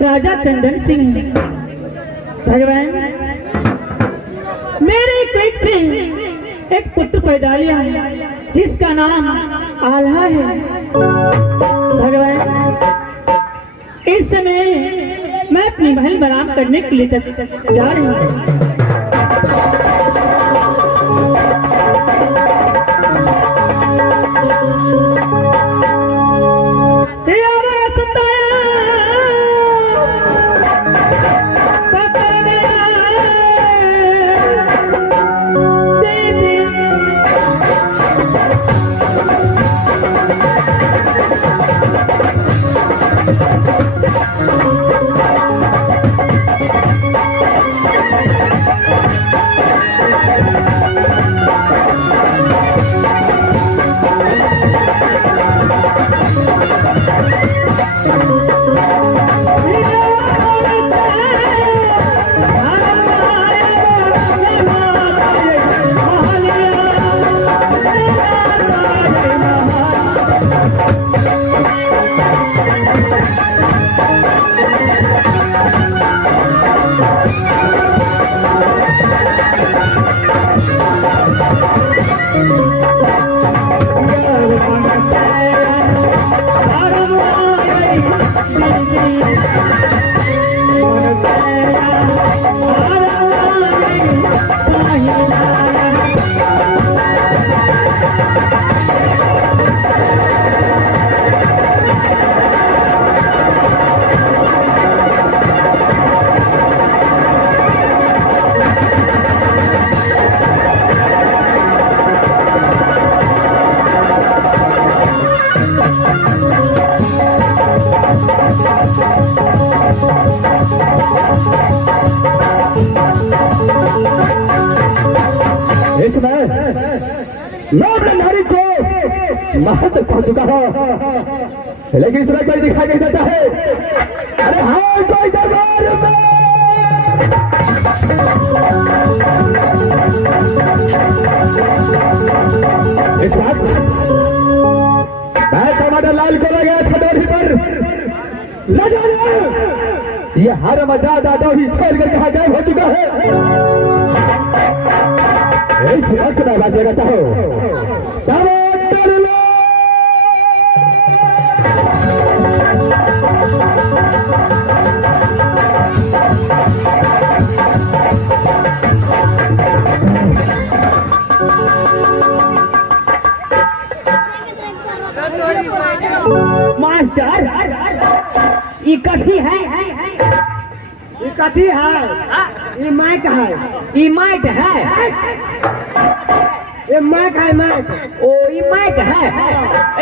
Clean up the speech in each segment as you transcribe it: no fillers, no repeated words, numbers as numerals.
राजा चंदन सिंह है। भगवान मेरे पेट से एक पुत्र पैदा लिया है जिसका नाम आल्हा है। भगवान इस समय मैं अपनी महल बराम करने के लिए जा रही हूँ। नारी को महल तक पहुंच चुका हो, लेकिन इसमें कोई दिखाई नहीं देता है। अरे हाँ, कोई दरबार में इस वक्त मैं टमाटर लाल को लगा था डोरी पर लगा लो। ये हर मजादा डोरी छोड़ कर कहा गायब हो चुका है। इस वक्त मैं बात लगाता हूँ, टमाटर लो। मास्टर ये कथी है? ये कथी है? ये माइक है। ये माइक है? ये माइक है, माइक। ओ ये माइक है।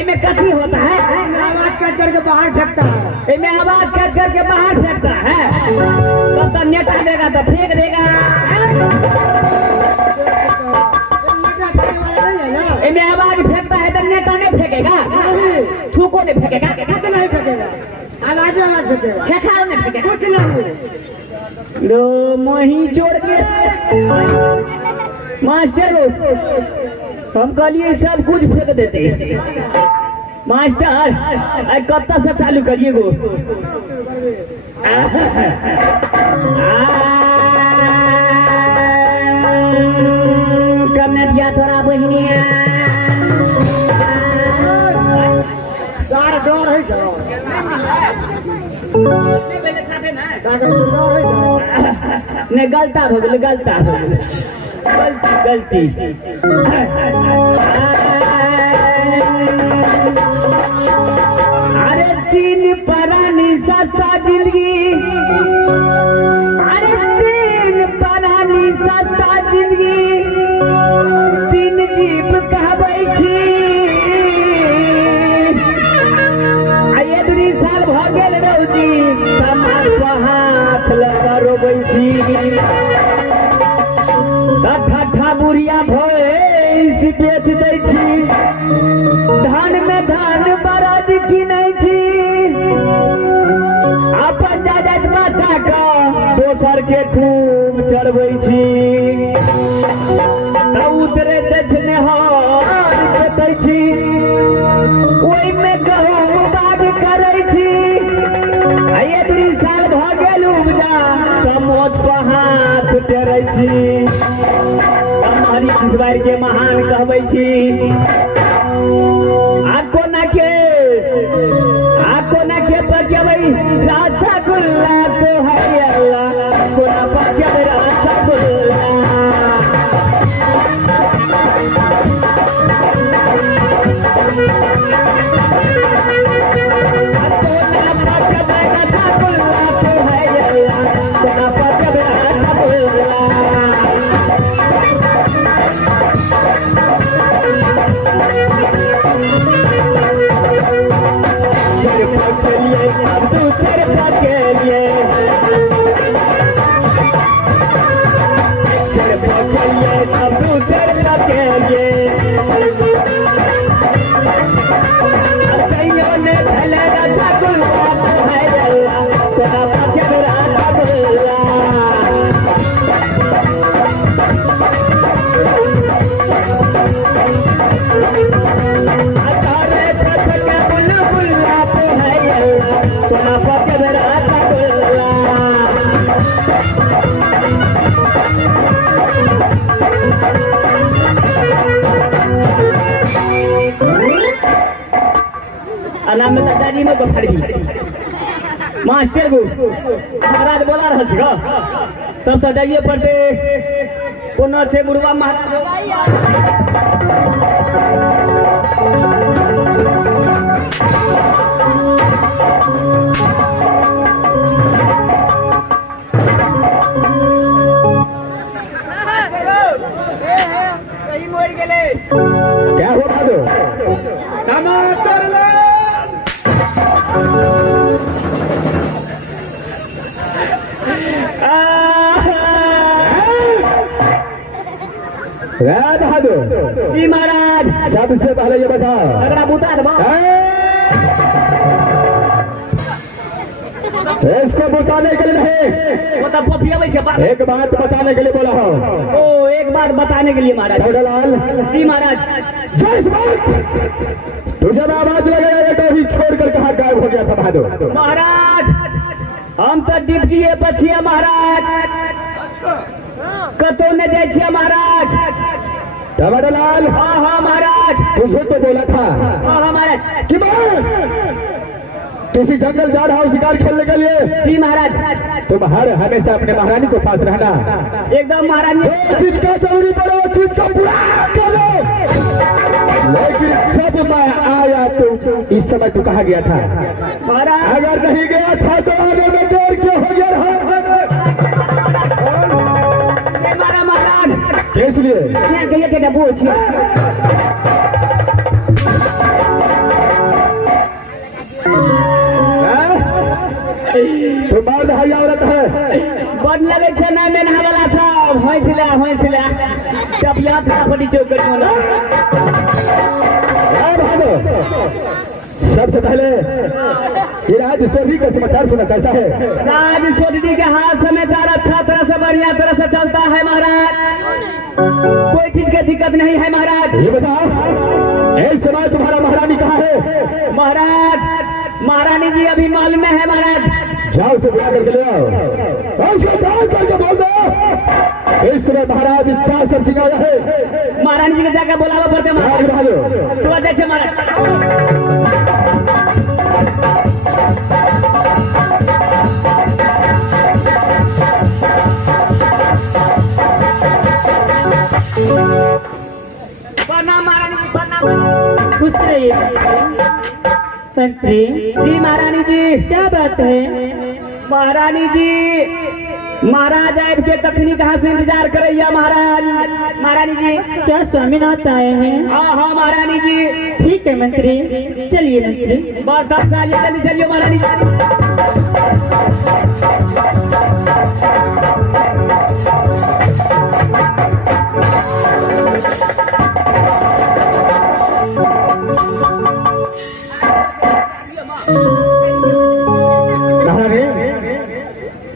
इनमें कथी होता है? आवाज कट करके बाहर फेंकता है। इनमें आवाज कट करके बाहर फेंकता है। तब तो नेटा देगा तो फेंक देगा। इनमें आवाज फेंकता है तो नेटा नहीं फेंकेगा, थूको नहीं फेंकेगा, कुछ नहीं फेंकेगा। आवाज आवाज फेंकेगा, खेखारो नहीं फेंकेगा, कुछ नहीं। लो मोही जोड़ के मास्टर हम कलिए सब कुछ फेंक देते हैं। मास्टर कब तक से चालू करिए गो? करने दिया थोड़ा बहनिया डर है नहीं, गलता हो गई, गलता हो गई, गलती अरे तीन परानी सस्ता जिंदगी, अरे तीन परानी सस्ता जिंदगी, तीन जीप कहबै छी। आइए दूरी साल भ गेल रौदी हाथ लगा रोबै छी। ठट्ठा बुढ़िया भैंस बेच दै छी, धान में धान बरद किनै छी। अपन जायदाद बचा कऽ दोसर के खूब चढ़बै छी। उतरे दक्षिणहार जोतै छी, ओहिमे गहूम बाग करै छी। आइए दूरी साल मोच पर हाथ टेरै छी हमारी सिसवार के महान कहबै छी आको ना के पकेबै रसगुल्ला सोहैया कोना पकेबै रसगुल्ला अलाम दादाजी में गफरगी मास्टर को महाराज बोला रहा छी तब तो जाइए पड़ते कोनो छे बुढ़वा क्या हुआ भादो बहादुर जी महाराज सबसे पहले ये बताओ अगला बूता इसको बताने के लिए नहीं वो तब पपियावे छे एक बात बताने के लिए बोला हूँ ओ एक बात बताने के लिए महाराज लाल जी महाराज जिस वक्त तुझे आवाज लगेगा ये टोपी छोड़कर कहाँ गायब हो गया था बहादुर महाराज हम तो डिप्टी बचिए महाराज कतो ने दे छिए महाराज लाल हाँ हाँ महाराज तुझे तो बोला था हाँ हाँ महाराज कि मैं किसी जंगल जा रहा हूँ शिकार खेलने के लिए जी महाराज तुम हर हमेशा अपने महारानी को पास रहना एकदम महारानी जो चीज का जरूरी पड़े वो चीज का पूरा करो लेकिन जब मैं आया तो इस समय तू कहाँ गया था महाराज अगर नहीं गया था तो आने में देर क्यों हो गया महाराज इसलिए के डब्बू तो बाल दहाई औरत है बड़ लगे छे ना मेनहा वाला सब होइसले टपिया छापड़ी चौकड़ी वाला सबसे पहले ये राज सोधी का समाचार सुना कैसा है राज सोधी के हाल समाचार अच्छा तरह से बढ़िया तरह से चलता है महाराज कोई चीज की दिक्कत नहीं है महाराज ये बताओ इस समय तुम्हारा महारानी कहाँ है महाराज महारानी जी अभी माल में है महाराज जाओ उसे बुला करके ले आओ उसको जाओ करके बोल दो इस समय महाराज 4 सब्जी आया है महारानी जी के जाकर बुलावा पड़ते महाराज तो देखे महाराज खुश रहिए मंत्री जी महारानी जी क्या बात है महारानी जी महाराज आए के तखनी कहाँ से इंतजार करैया महारानी जी क्या स्वामीनाथ आए हैं हाँ हाँ महारानी जी ठीक है मंत्री चलिए मंत्री बस 10 साल जल्दी चलिए महारानी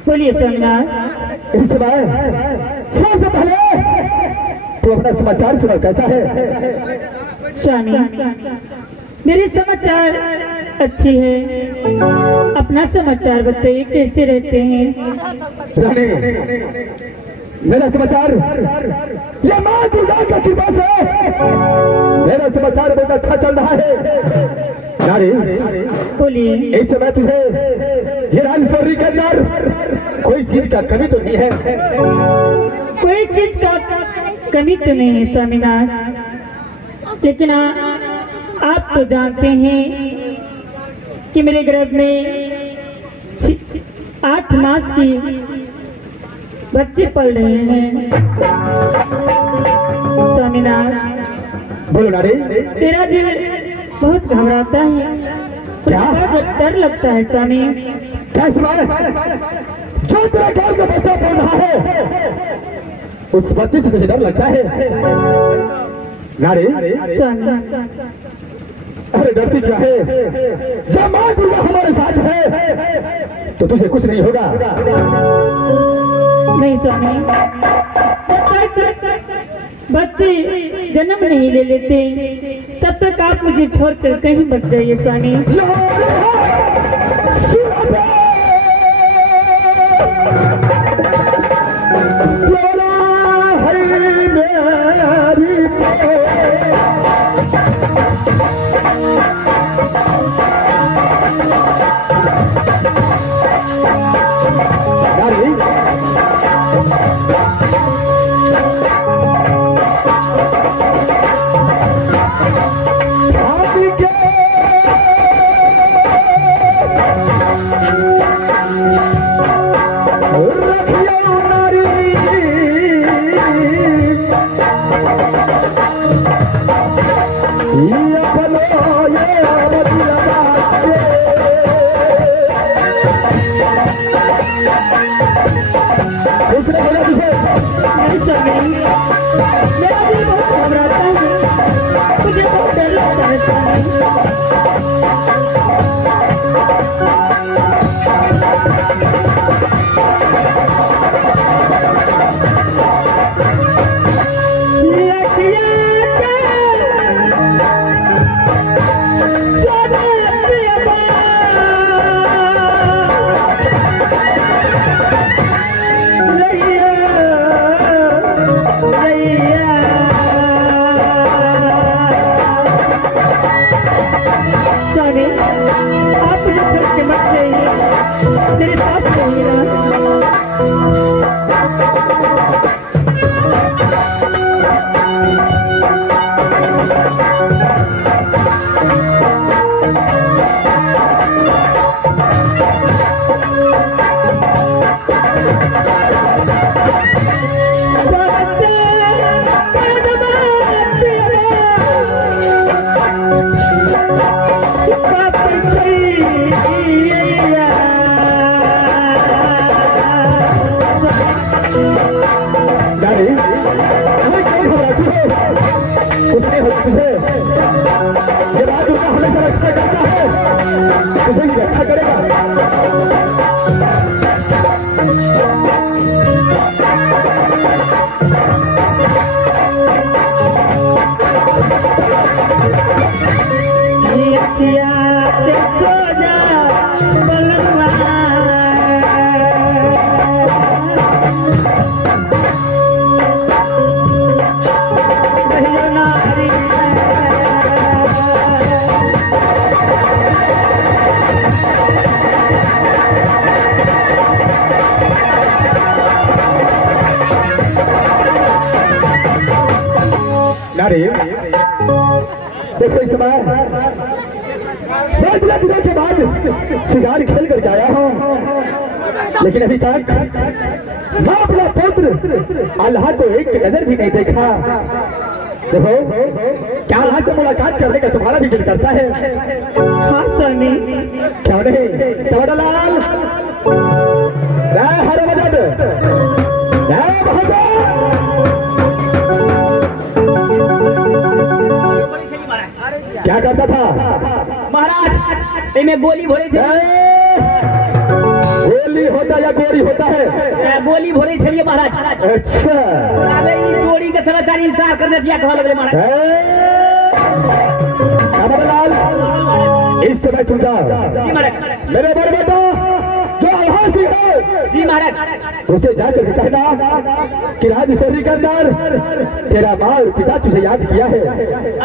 बोलिए स्वामीनाथ इस समय सबसे पहले तू अपना समाचार सुना कैसा है स्वामी मेरे समाचार अच्छी है अपना अपना समाचार बताइए, कैसे रहते हैं? रानी, मेरा समाचार ये माँ दुर्गा का कृपा से मेरा समाचार बहुत अच्छा चल रहा है। नारी, बोलिए। इस समय तुझे ये राजस्वरी के अंदर कोई चीज का कमी तो नहीं है? कोई चीज का कमी तो नहीं है स्वामीनाथ, लेकिन आप तो जानते हैं कि मेरे गर्भ में 8 मास की बच्चे पल रहे हैं। स्वामीनाथ, बोलो नारी। तेरा दिल बहुत घबराता है, क्या? बहुत डर लगता है स्वामी। क्या समय जो तेरा घर में बच्चा पल रहा है उस बच्चे से तुझे डर लगता है? नारी, स्वामी, अरे डरती क्या है? जब माँ दुर्गा हमारे साथ है तो तुझे कुछ नहीं होगा। नहीं स्वामी, जब तक बच्चे जन्म नहीं ले लेते तब तक आप मुझे छोड़कर कहीं मत जाइए स्वामी। नहीं स्वामी, मेरा दिल बहुत घबराता है, मुझे बहुत डर लगता है स्वामी। स्वामी, आप मुझे छोड़ के मत जाइए, मेरे पास रहिए ना। नारी, हमें क्यों घबराती हो? कुछ नहीं होगा तुझे। ये माँ दुर्गा हमेशा रक्षा करता है, तुझे ही रक्षा करेगा। सो जा बलवा, नारी, देखो इस समय मैं इतने दिनों के बाद शिकार खेल करके आया हूँ, लेकिन अभी तक मैं अपना पुत्र अल्लाह को एक नजर भी नहीं देखा। देखो, क्या अल्लाह से मुलाकात करने का तुम्हारा भी दिल करता है? हाँ स्वामी। क्यों नहीं? तवड़लाल, हर मदद क्या करता था महाराज? इनमें गोली भरे थे। गोली होता या गोली होता है? गोली भरे छे महाराज। अच्छा, अबे ई जोड़ी के समाचार इंसार करने दिया कहा लगे महाराज। अमरलाल, इस समय तुम जाओ जी महाराज। मेरे बड़े बेटा जो आल्हा सिंह है जी महाराज। उसे जाकर के कहना कि राजशहरी के अंदर तेरा माँ और पिता तुझे याद किया है।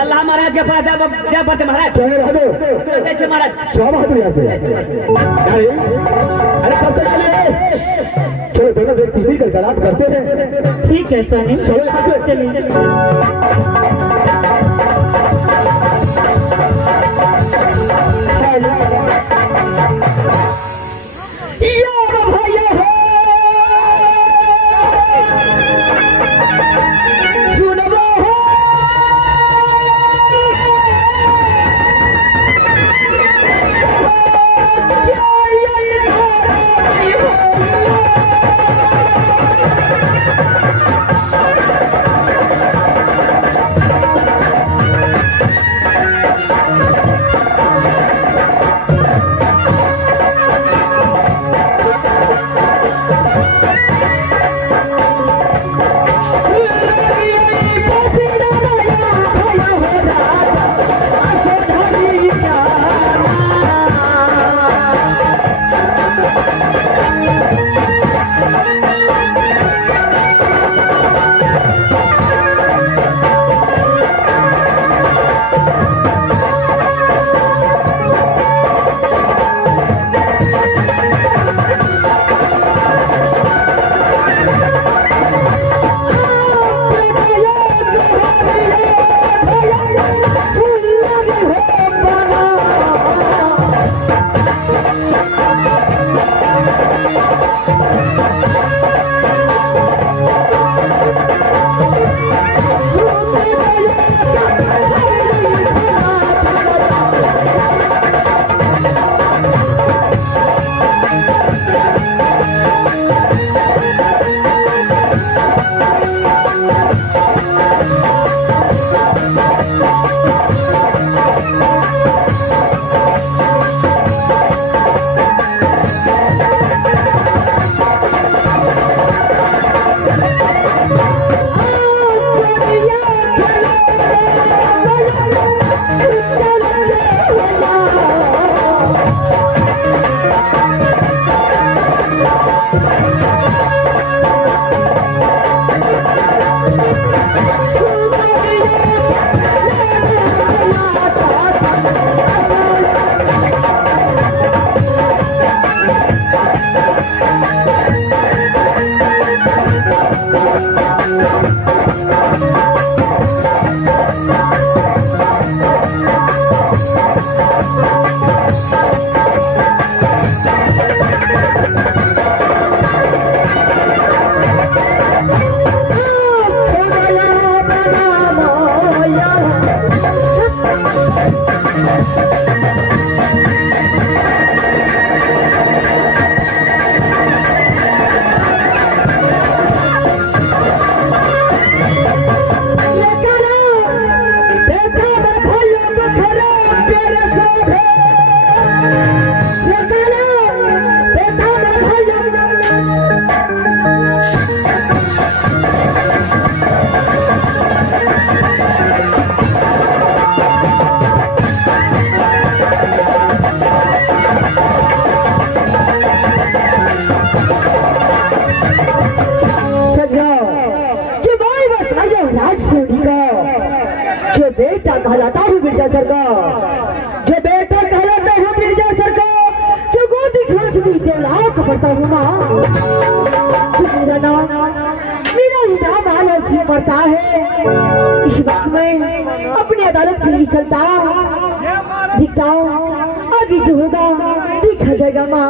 अल्लाह महाराज के पास जा पाते महाराज। कहने बहादुर जैसे महाराज। शाह बहादुर यहाँ से अरे कब तक चलिए चलो दोनों व्यक्ति मिलकर गलाप करते हैं। ठीक है स्वामी, चलो यहाँ से चलिए। बेटा कहलाता हूँ विरजासर का, जो बेटा कहलाता हूँ विरजासर का, जो गोदी खांस दी लाख पड़ता हूँ माँ। मेरा ही नाम आलसी पड़ता है। इस वक्त में अपनी अदालत के लिए चलता दिखता हूँ, आगे जो होगा देखा जाएगा माँ।